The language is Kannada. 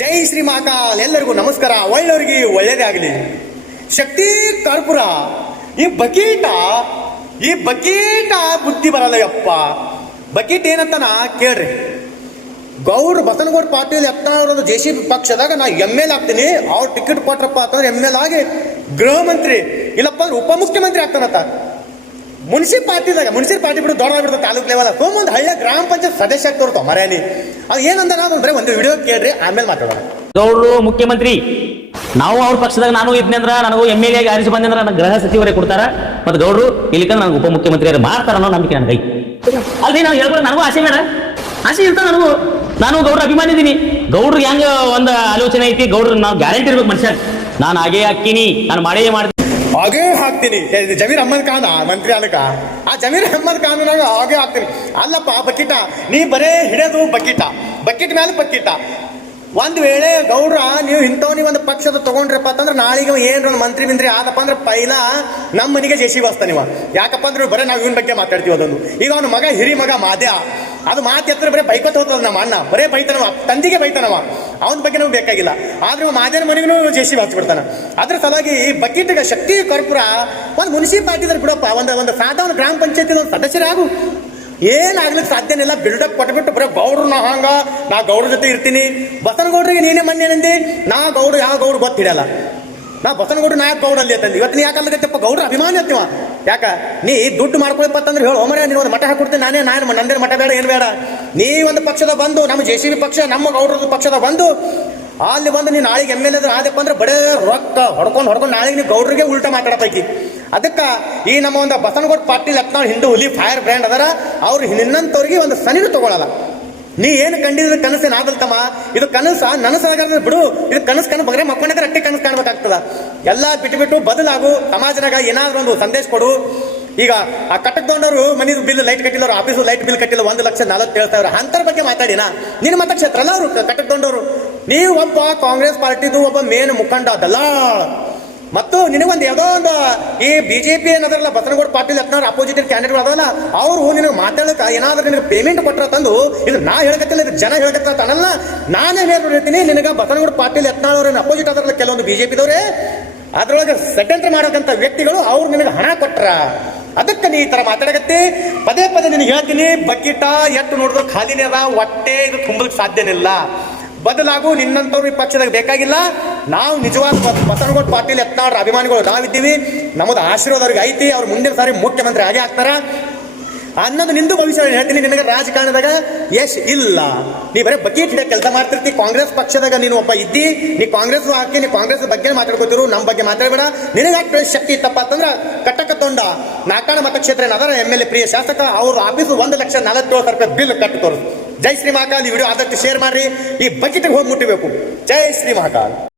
ಜೈ ಶ್ರೀ ಮಹಾಕಾಲ್. ಎಲ್ಲರಿಗೂ ನಮಸ್ಕಾರ. ಒಳ್ಳೆಯವರಿಗೆ ಒಳ್ಳೇದೇ ಆಗಲಿ. ಶಕ್ತಿ ಕರ್ಪೂರ ಈ ಬಕೀಟ ಬುದ್ಧಿ ಬರಲ್ಲ ಯಪ್ಪ. ಬಕೀಟ್ ಏನಂತನ ಕೇಳ್ರಿ. ಗೌಡ್ರು ಬಸನಗೌಡ ಪಾಟೀಲ್ ಯತ್ನಾಳ್ ಜೆ.ಸಿ. ಪಕ್ಷದಾಗ ನಾ ಎಮ್.ಎಲ್. ಆಗ್ತೀನಿ, ಅವ್ರು ಟಿಕೆಟ್ ಕೊಟ್ರಪ್ಪ ಅಂತಂದ್ರೆ ಎಮ್.ಎಲ್. ಆಗಿ ಗೃಹ ಮಂತ್ರಿ ಇಲ್ಲಪ್ಪ ಅಂದ್ರೆ ಉಪಮುಖ್ಯಮಂತ್ರಿ ಆಗ್ತಾನತ್ತ. ಮುನ್ಸಿಪಾಲಿಟಿ ಬಿಡು ದೊಡ್ಡ ಬಿಡ್ತು ತಾಲೂಕ್ ಲೆವೆಲ್ ಸೋಮೊಂದು ಹಳ್ಳಿಯ ಗ್ರಾಮ ಪಂಚಾಯತ್ ಸದಸ್ಯ ಆಗ್ತವ್ರತ ಮರ್ಯಾಲಿ. ಅದು ಏನಂದ ನಾವು ಅಂದ್ರೆ ಒಂದು ವಿಡಿಯೋ ಕೇಳ್ರಿ, ಆಮೇಲೆ ಮಾತಾಡೋಣ. ಗೌಡ್ರು ಮುಖ್ಯಮಂತ್ರಿ, ನಾವು ಅವ್ರ ಪಕ್ಷದಾಗ ನಾನು ಇದ್ನಿ ಅಂದ್ರ ನನಗೂ ಎಮ್.ಎಲ್. ಆಗಿ ಆರಿಸಿ ಬಂದ್ರೆ ನನಗೆ ಗೃಹ ಸಚಿವರೇ ಕೊಡ್ತಾರ, ಮತ್ತೆ ಗೌಡ್ರು ಇಲ್ಲಿಕಂದ್ರೆ ನನಗೆ ಉಪಮುಖ್ಯಮಂತ್ರಿ ಮಾಡ್ತಾರ ಅನ್ನೋ ನಂಬಿಕೆ ನನಗೆ ಅಲ್ರಿ. ನಾವು ಹೇಳ್ಬೋದು ನನಗೂ ಆಸೆ ಬೇಡ, ಆಸೆ ಇರ್ತಾವ ನನಗೂ. ನಾನು ಗೌಡ್ರ ಅಭಿಮಾನಿ ಇದೀನಿ. ಗೌಡ್ರಿಗೆ ಹೆಂಗ ಒಂದು ಆಲೋಚನೆ ಐತಿ, ಗೌಡ್ರು ನಾವು ಗ್ಯಾರಂಟಿ ಇರ್ಬೇಕು ಮನುಷ್ಯ. ನಾನು ಹಾಗೇ ಹಾಕಿನಿ, ನಾನು ಮಾಡೇ ಮಾಡ್ತೀನಿ, ಹಾಗೇ ಹಾಕ್ತೀನಿ. ಜಮೀರ್ ಅಹ್ಮದ್ ಖಾನ್ ಮಂತ್ರಿ ಆಲಕ, ಆ ಜಮೀರ್ ಅಹ್ಮದ್ ಖಾನ್ ಹಾಗೇ ಹಾಕ್ತೀನಿ. ಅಲ್ಲಪ್ಪ ಬಕೀಟ, ನೀ ಬರೇ ಹಿಡಿಯೋದು ಬಕೀಟ್ ಮೇಲೆ ಬಕೀಟ. ಒಂದ್ ವೇಳೆ ಗೌಡ್ರ ನೀವು ಇಂಥವ್ನಿಗೆ ಒಂದು ಪಕ್ಷದ ತಗೊಂಡ್ರಪ್ಪ ಅಂತಂದ್ರೆ ನಾಳೆಗೆ ಏನ್ರ ಮಂತ್ರಿ ಆದಪ್ಪ ಅಂದ್ರೆ ಪೈಲ ನಮ್ಮ ಮನೆಗೆ ಜೆ.ಸಿ. ಬಸ್ತಾನ ಇವ. ಯಾಕಪ್ಪ ಅಂದ್ರೆ ಬರೀ ನಾವು ಇವನ್ ಬಗ್ಗೆ ಮಾತಾಡ್ತೀವಿ. ಅದೊಂದು ಈಗ ಅವನ ಮಗ ಹಿರಿ ಮಗ ಮಾದ್ಯ, ಅದು ಮಾತು ಎತ್ತರ ಬರೀ ಬೈಕೋತ ಹೋಗ್ತದ. ನಮ್ಮ ಅಣ್ಣ ಬರೇ ಬೈತಾನವ, ತಂದಿಗೆ ಬೈತಾನವ. ಅವನ ಬಗ್ಗೆ ನಮ್ಗೆ ಬೇಕಾಗಿಲ್ಲ. ಆದ್ರೆ ಮಾದ್ಯನ ಮನೆಗೂ ಜೆ.ಸಿ. ಹಚ್ಬಿಡ್ತಾನ. ಅದ್ರ ಸಲುವಾಗಿ ಬಕೀಟ್ಗೆ ಶಕ್ತಿ ಕರ್ಪೂರ ಒಂದು ಮುನ್ಸಿಪಾಲಿಟಿ ಬಿಡಪ್ಪ, ಒಂದು ಸಾಧ ಒಂದು ಗ್ರಾಮ ಪಂಚಾಯತಿ ಒಂದು ಸದಸ್ಯರಾಗು. ಏನಾಗ್ಲಿಕ್ಕೆ ಸಾಧ್ಯನಿಲ್ಲ. ಬಿಲ್ಡಪ್ ಕೊಟ್ಬಿಟ್ಟು ಬರೀ ಗೌಡ್ರು ನಾ ಗೌಡ್ರ ಜೊತೆ ಇರ್ತೀನಿ. ಬಸನಗೌಡ್ರಿಗೆ ನೀನೇ ಮೊನ್ನೆ ಏನಂದಿ, ನಾ ಗೌಡ್ರು ಯಾವ ಗೌಡ್ರು ಗೊತ್ತಿಡಲ್ಲ, ನಾ ಬಸನಗೌಡ್ರು ನಾಯಕ್ ಗೌಡ ಅಲ್ಲಿ ಅಂತಂದು. ಇವತ್ತು ನೀ ಯಾಕಲ್ಲಗತ್ತಪ್ಪ ಗೌಡ್ರ ಅಭಿಮಾನಿ ಅತ್ತೀವ. ಯಾಕ ನೀ ದುಡ್ಡು ಮಾಡ್ಕೊಳಪ್ಪ ಅಂತಂದ್ರೆ ಹೇಳು, ಮರ ನೀನು ಒಂದು ಮಠ ಹಾಕೊಡ್ತೀನಿ, ನಾನು ನಂದೇ ಮಠ ಬೇಡ ಏನು ಬೇಡ. ನೀ ಒಂದು ಪಕ್ಷದ ಬಂದು ನಮ್ಮ ಜೆ.ಸಿ.ಬಿ. ಪಕ್ಷ ನಮ್ಮ ಗೌಡ್ರ ಪಕ್ಷದ ಬಂದು ಅಲ್ಲಿ ಬಂದು ನೀನು ನಾಳೆಗೆ ಎಮ್.ಎಲ್. ಆದಪ್ಪ ಅಂದ್ರೆ ಬಡೇ ರೊಕ್ಕ ಹೊಡ್ಕೊಂಡು ನಾಳೆಗೆ ನೀವು ಗೌಡ್ರಿಗೆ ಉಲ್ಟಾ ಮಾತಾಡತೈತಿ. ಅದಕ್ಕೆ ಈ ನಮ್ಮ ಒಂದು ಬಸನಗೌಡ ಪಾಟೀಲ್ ಯತ್ನಾಳ್ ಹಿಂದೂ ಹುಲಿ ಫೈರ್ ಬ್ರ್ಯಾಂಡ್ ಅದರ, ಅವ್ರು ನಿನ್ನಂತವ್ರಿಗೆ ಒಂದು ಸನಿನೂ ತಗೊಳ್ಳಲ್ಲ. ನೀ ಏನು ಕಂಡಿದ್ರೆ ಕನಸೇನು ಆಗಲ್ತಮ್ಮ. ಇದು ಕನಸ ನನಸಾಗ ಬಿಡು. ಇದು ಕನಸು ಬಗ್ರೆ ಮಕ್ಕೊಂಡ್ರೆ ಅಟ್ಟಿ ಕನಸು ಕಾಣ್ಬೇಕಾಗ್ತದ. ಎಲ್ಲ ಬಿಟ್ಟು ಬದಲಾಗು. ಸಮಾಜನಾಗ ಏನಾದ್ರೂ ಒಂದು ಸಂದೇಶ ಕೊಡು. ಈಗ ಆ ಕಟ್ಟಕೊಂಡವರು ಮನೆದು ಬಿಲ್ ಲೈಟ್ ಕಟ್ಟಿಲ್ಲ, ಅವ್ರು ಆಫೀಸು ಲೈಟ್ ಬಿಲ್ ಕಟ್ಟಿಲ್ಲ, 1,47,000 ಅಂತರ ಬಗ್ಗೆ ಮಾತಾಡಿನ. ನಿನ್ನ ಮತಕ್ಷೇತ್ರ ಅಲ್ಲ ಅವರು ಕಟ್ಟಕೊಂಡವರು. ನೀವು ಒಬ್ಬ ಕಾಂಗ್ರೆಸ್ ಪಾರ್ಟಿದು ಒಬ್ಬ ಮೇನ್ ಮುಖಂಡ ದಲ್ಲಾಳ, ಮತ್ತು ನಿನಗೊಂದು ಯಾವುದೋ ಒಂದು ಈ ಬಿಜೆಪಿ ಏನದ್ರಲ್ಲ ಬಸನಗೌಡ ಪಾಟೀಲ್ ಯತ್ನಾಳ್ ಅಪೋಸಿಟ್ ಕ್ಯಾಂಡಿಡೇಟ್ ಅದಲ್ಲ, ಅವರು ನಿನಗೆ ಮಾತಾಡಕ್ಕೆ ಏನಾದ್ರೂ ನಿನಗೆ ಪೇಮೆಂಟ್ ಕೊಟ್ಟರ ತಂದು, ಇದು ನಾ ಹೇಳಕತ್ತಿಲ್ಲ, ಇದು ಜನ ಹೇಳಕತ್ತ ಅನ್ನಲ್ಲ, ನಾನೇ ಹೇಳ್ತೀನಿ ನಿನಗೆ. ಬಸನಗೌಡ ಪಾಟೀಲ್ ಯತ್ನಾಳ್ ಅವ್ರ ಅಪೋಸಿಟ್ ಅದರಲ್ಲ ಕೆಲವೊಂದು ಬಿಜೆಪಿದವ್ರೆ, ಅದ್ರೊಳಗೆ ಷಡ್ಯಂತ್ರ ಮಾಡೋಕಂತ ವ್ಯಕ್ತಿಗಳು ಅವ್ರು ನಿನಗೆ ಹಣ ಕೊಟ್ರ. ಅದಕ್ಕೆ ನೀ ಈ ತರ ಮಾತಾಡಕತ್ತಿ. ಪದೇ ನಿನಗೆ ಹೇಳ್ತೀನಿ, ಬಕೀಟ ಎಟ್ಟು ನೋಡಿದ್ರು ಖಾಲಿನೇ ಅದ, ಹೊಟ್ಟೆ ಇದು ತುಂಬಲಿಕ್ಕೆ ಸಾಧ್ಯನಿಲ್ಲ. ಬದಲಾಗು. ನಿನ್ನಂತವ್ರು ಈ ಪಕ್ಷದಾಗ ಬೇಕಾಗಿಲ್ಲ. ನಾವು ನಿಜವಾದ ಬಸನಗೌಡ ಪಾಟೀಲ್ ಯತ್ನಾಳ್ ಅಭಿಮಾನಿಗಳು ನಾವಿದ್ದೀವಿ. ನಮ್ಮದು ಆಶೀರ್ವಾದ ಅವ್ರಿಗೆ ಐತಿ. ಅವ್ರು ಮುಂದಿನ ಸಾರಿ ಮುಖ್ಯಮಂತ್ರಿ ಆಗೇ ಆಗ್ತಾರ ಅನ್ನೋದು ನಿಂದು ಭವಿಷ್ಯ ಹೇಳ್ತೀನಿ. ನಿನಗೆ ರಾಜಕಾರಣದಾಗ ಯಶ್ ಇಲ್ಲ. ನೀ ಬರೀ ಬಕೀಟ್ ಹಿಡಿಯ ಕೆಲಸ ಮಾಡ್ತಿರ್ತಿ. ಕಾಂಗ್ರೆಸ್ ಪಕ್ಷದಾಗ ನೀನು ಒಬ್ಬ ಇದ್ದಿ, ನೀ ಕಾಂಗ್ರೆಸ್ ಹಾಕಿ ನೀ ಕಾಂಗ್ರೆಸ್ ಬಗ್ಗೆ ಮಾತಾಡ್ಕೋತಿರು, ನಮ್ಮ ಬಗ್ಗೆ ಮಾತಾಡಬೇಡ. ನಿನಗೆ ಹಾಕಿ ಶಕ್ತಿ ಇತ್ತಪ್ಪ ಅಂತಂದ್ರೆ ಕಟ್ಟಕತ್ತೊಂಡ ನಾಲ್ಕಾಣ ಮತಕ್ಷೇತ್ರ ಅದರ ಎಮ್.ಎಲ್.ಎ. ಪ್ರಿಯ ಶಾಸಕ, ಅವ್ರ ಆಫೀಸು 1,47,000 ಬಿಲ್ ಕಟ್ಟಿ ತೋರಿಸ್. ಜೈ ಶ್ರೀ ಮಹಾಕಾಲ್. ಈ ವಿಡಿಯೋ ಆದಷ್ಟು ಶೇರ್ ಮಾಡ್ರಿ. ಈ ಬಕೆಟ್ಗೆ ಹೋಗಿ ಮುಟ್ಟಬೇಕು. ಜೈ ಶ್ರೀ ಮಹಾಕಾಲ್.